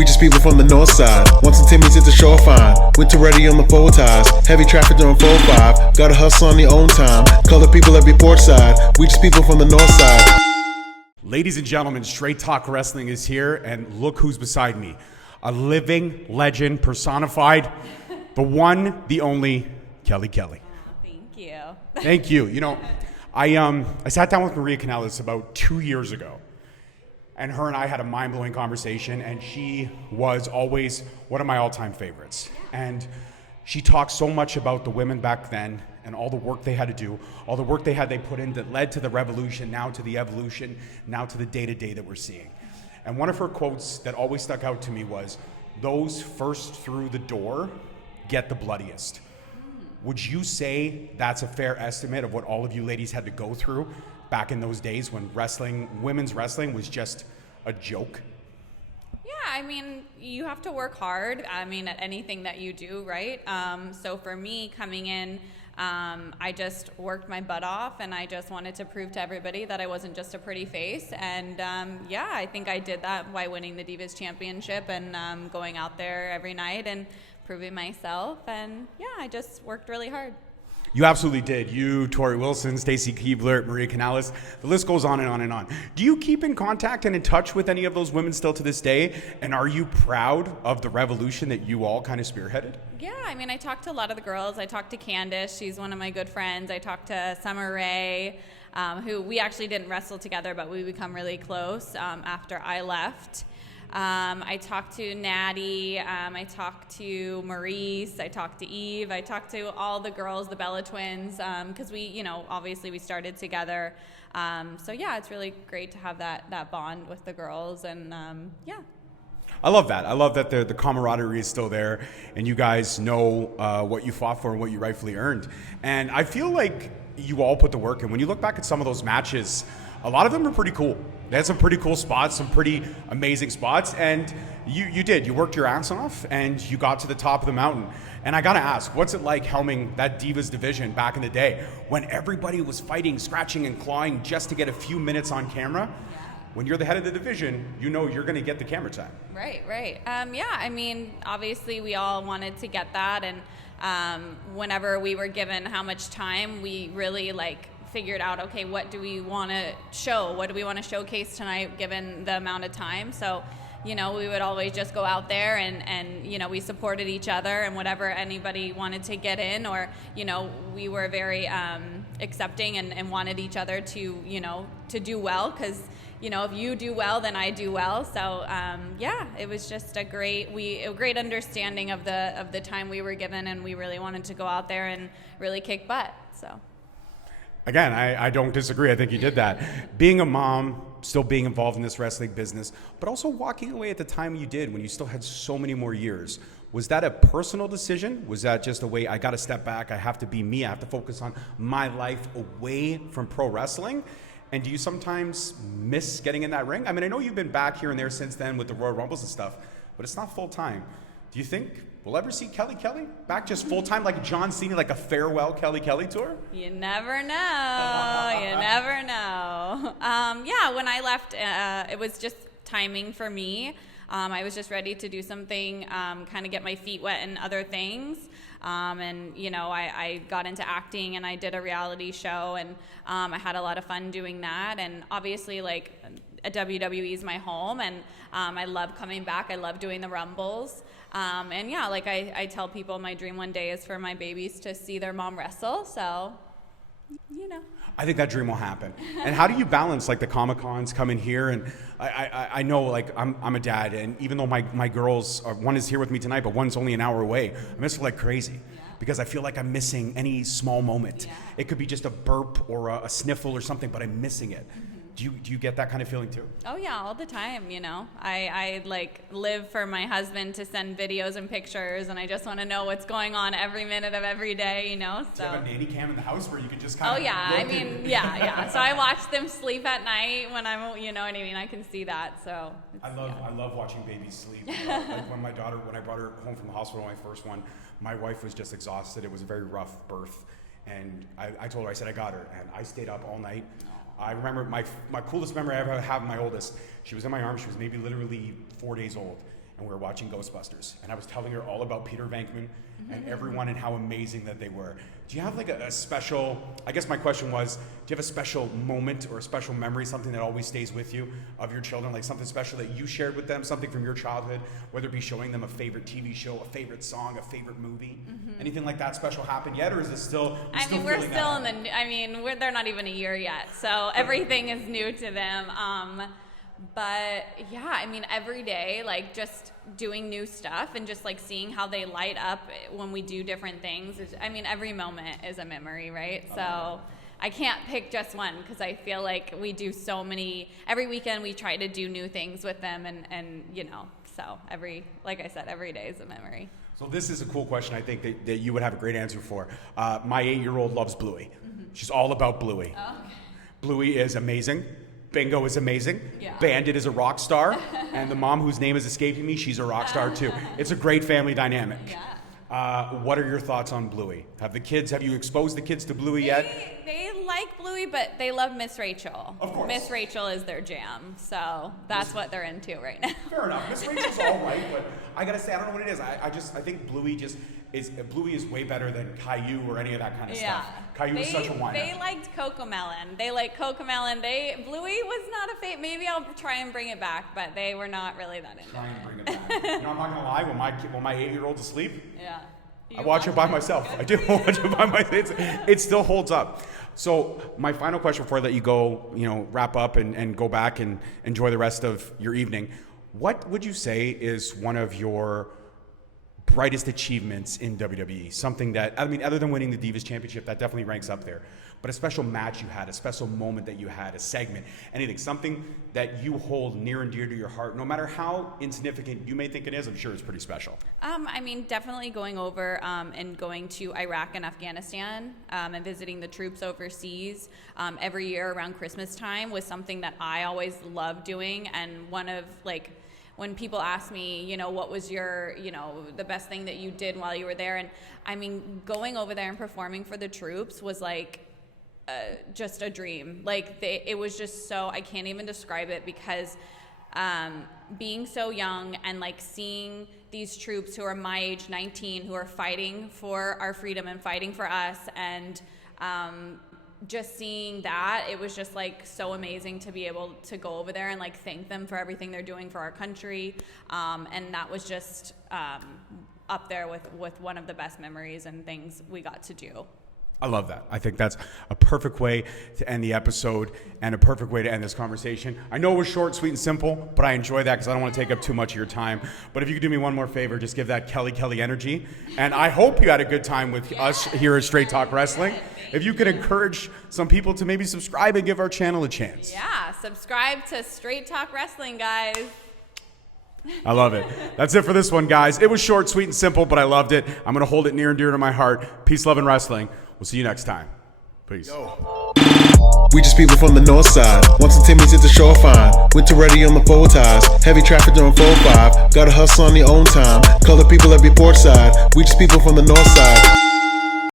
We just people from the north side. Once and Timmy's at the shore fine. Winter ready on the four ties. Heavy traffic during 4-5. Gotta hustle on your own time. Color people every port side. We just people from the north side. Ladies and gentlemen, Straight Talk Wrestling is here, and look who's beside me. A living legend personified. The one, the only, Kelly Kelly. Oh, thank you. Thank you. You know, I sat down with Maria Kanellis about 2 years ago. And her and I had a mind-blowing conversation, and she was always one of my all-time favorites. And she talked so much about the women back then and all the work they had to do, all the work they put in that led to the revolution, now to the evolution, now to the day-to-day that we're seeing. And one of her quotes that always stuck out to me was, "Those first through the door get the bloodiest." Would you say that's a fair estimate of what all of you ladies had to go through back in those days when women's wrestling was just a joke? Yeah, I mean, you have to work hard, at anything that you do, right? So for me, coming in, I just worked my butt off, and I just wanted to prove to everybody that I wasn't just a pretty face. And I think I did that by winning the Divas Championship and going out there every night and proving myself. And I just worked really hard. You absolutely did. You, Tori Wilson, Stacy Keebler, Maria Kanellis, the list goes on and on and on. Do you keep in contact and in touch with any of those women still to this day? And are you proud of the revolution that you all kind of spearheaded? Yeah, I talked to a lot of the girls. I talked to Candace. She's one of my good friends. I talked to Summer Rae, who we actually didn't wrestle together, but we become really close after I left. I talked to Natty, I talked to Maurice, I talked to Eve, I talked to all the girls, the Bella twins, because we, obviously we started together. It's really great to have that bond with the girls, and I love that. I love that the camaraderie is still there, and you guys know what you fought for and what you rightfully earned. And I feel like you all put the work in. When you look back at some of those matches, a lot of them are pretty cool. They had some pretty cool spots, some pretty amazing spots, and you did. You worked your ass off, and you got to the top of the mountain. And I gotta ask, what's it like helming that Divas division back in the day when everybody was fighting, scratching, and clawing just to get a few minutes on camera? When you're the head of the division, you know you're gonna get the camera time. Right. Obviously we all wanted to get that, and whenever we were given how much time, we really figured out, okay, what do we want to show? What do we want to showcase tonight given the amount of time? So, we would always just go out there and we supported each other, and whatever anybody wanted to get in, or, we were very accepting and wanted each other to, to do well, because, if you do well, then I do well. So, it was just a great understanding of the time we were given, and we really wanted to go out there and really kick butt, so. Again, I don't disagree. I think you did that. Being a mom, still being involved in this wrestling business, but also walking away at the time you did when you still had so many more years. Was that a personal decision? Was that just a way, I got to step back, I have to be me, I have to focus on my life away from pro wrestling? And do you sometimes miss getting in that ring? I know you've been back here and there since then with the Royal Rumbles and stuff, but it's not full time. Do you think we'll ever see Kelly Kelly back just full-time like John Cena, like a farewell Kelly Kelly tour? You never know. You never know. When I left, it was just timing for me. I was just ready to do something, kind of get my feet wet in other things. I got into acting, and I did a reality show, and I had a lot of fun doing that. And obviously, WWE is my home, and I love coming back. I love doing the Rumbles. I tell people my dream one day is for my babies to see their mom wrestle, so, I think that dream will happen. And how do you balance the Comic-Cons coming here? And I know I'm a dad, and even though my girls, one is here with me tonight, but one's only an hour away, I miss her like crazy. Because I feel like I'm missing any small moment. Yeah. It could be just a burp or a sniffle or something, but I'm missing it. Mm-hmm. Do you get that kind of feeling too? Oh yeah, all the time, I live for my husband to send videos and pictures, and I just want to know what's going on every minute of every day, so. Do you have a nanny cam in the house where you can just kind of yeah. So I watch them sleep at night when I'm, I can see that, so. I love watching babies sleep. When I brought her home from the hospital, my first one, my wife was just exhausted. It was a very rough birth, and I told her, I said, I got her, and I stayed up all night. I remember my coolest memory I ever have of my oldest. She was in my arms. She was maybe literally 4 days old. and we were watching Ghostbusters, and I was telling her all about Peter Venkman and everyone and how amazing that they were. Do you have like a special, I guess my question was, do you have a special moment or a special memory, something that always stays with you of your children, like something special that you shared with them, something from your childhood, whether it be showing them a favorite TV show, a favorite song, a favorite movie, anything like that special happened yet, or is this still, we're still in the, they're not even a year yet, so everything is new to them. But yeah, I mean, every day, like just doing new stuff and just like seeing how they light up when we do different things. Every moment is a memory, right? So I can't pick just one because I feel like we do so many, every weekend we try to do new things with them and so like I said, every day is a memory. So this is a cool question I think that you would have a great answer for. My 8-year-old loves Bluey. She's all about Bluey. Oh, okay. Bluey is amazing. Bingo is amazing. Yeah. Bandit is a rock star. And the mom whose name is escaping me, she's a rock star too. It's a great family dynamic. Yeah. What are your thoughts on Bluey? Have you exposed the kids to Bluey yet? They like Bluey, but they love Miss Rachel. Of course. Miss Rachel is their jam, so that's what they're into right now. Fair enough. Miss Rachel's all right, but I gotta say, I don't know what it is. I think Bluey Bluey is way better than Caillou or any of that kind of stuff. Caillou is such a whiner. They liked Cocomelon. Bluey was not a favorite. Maybe I'll try and bring it back, but they were not really that into it. Try and bring it back. I'm not gonna lie. When my 8-year-old's asleep, yeah. I watch it by myself. I do watch it by myself. It still holds up. So my final question before I let you go, wrap up and go back and enjoy the rest of your evening. What would you say is one of your brightest achievements in WWE? Something that, other than winning the Divas Championship, that definitely ranks up there. But a special match you had, a special moment that you had, a segment, anything, something that you hold near and dear to your heart, no matter how insignificant you may think it is, I'm sure it's pretty special. Definitely going over and going to Iraq and Afghanistan and visiting the troops overseas every year around Christmas time was something that I always loved doing. And one of when people ask me, what was your, the best thing that you did while you were there? And going over there and performing for the troops was just a dream. It was just so, I can't even describe it because being so young and seeing these troops who are my age, 19, who are fighting for our freedom and fighting for us, and just seeing that, it was just so amazing to be able to go over there and thank them for everything they're doing for our country. And that was just up there with one of the best memories and things we got to do. I love that. I think that's a perfect way to end the episode and a perfect way to end this conversation. I know it was short, sweet, and simple, but I enjoy that because I don't want to take up too much of your time. But if you could do me one more favor, just give that Kelly energy. And I hope you had a good time with us here at Straight Talk Wrestling. If you could encourage some people to maybe subscribe and give our channel a chance. Yeah, subscribe to Straight Talk Wrestling, guys. I love it. That's it for this one, guys. It was short, sweet, and simple, but I loved it. I'm going to hold it near and dear to my heart. Peace, love, and wrestling. We'll see you next time. Peace. Yo. We just people from the north side. Once the Timmy's hit the shore fine. Winter ready on the full ties. Heavy traffic during 4-5. Gotta hustle on your own time. Color people every port side. We just people from the north side.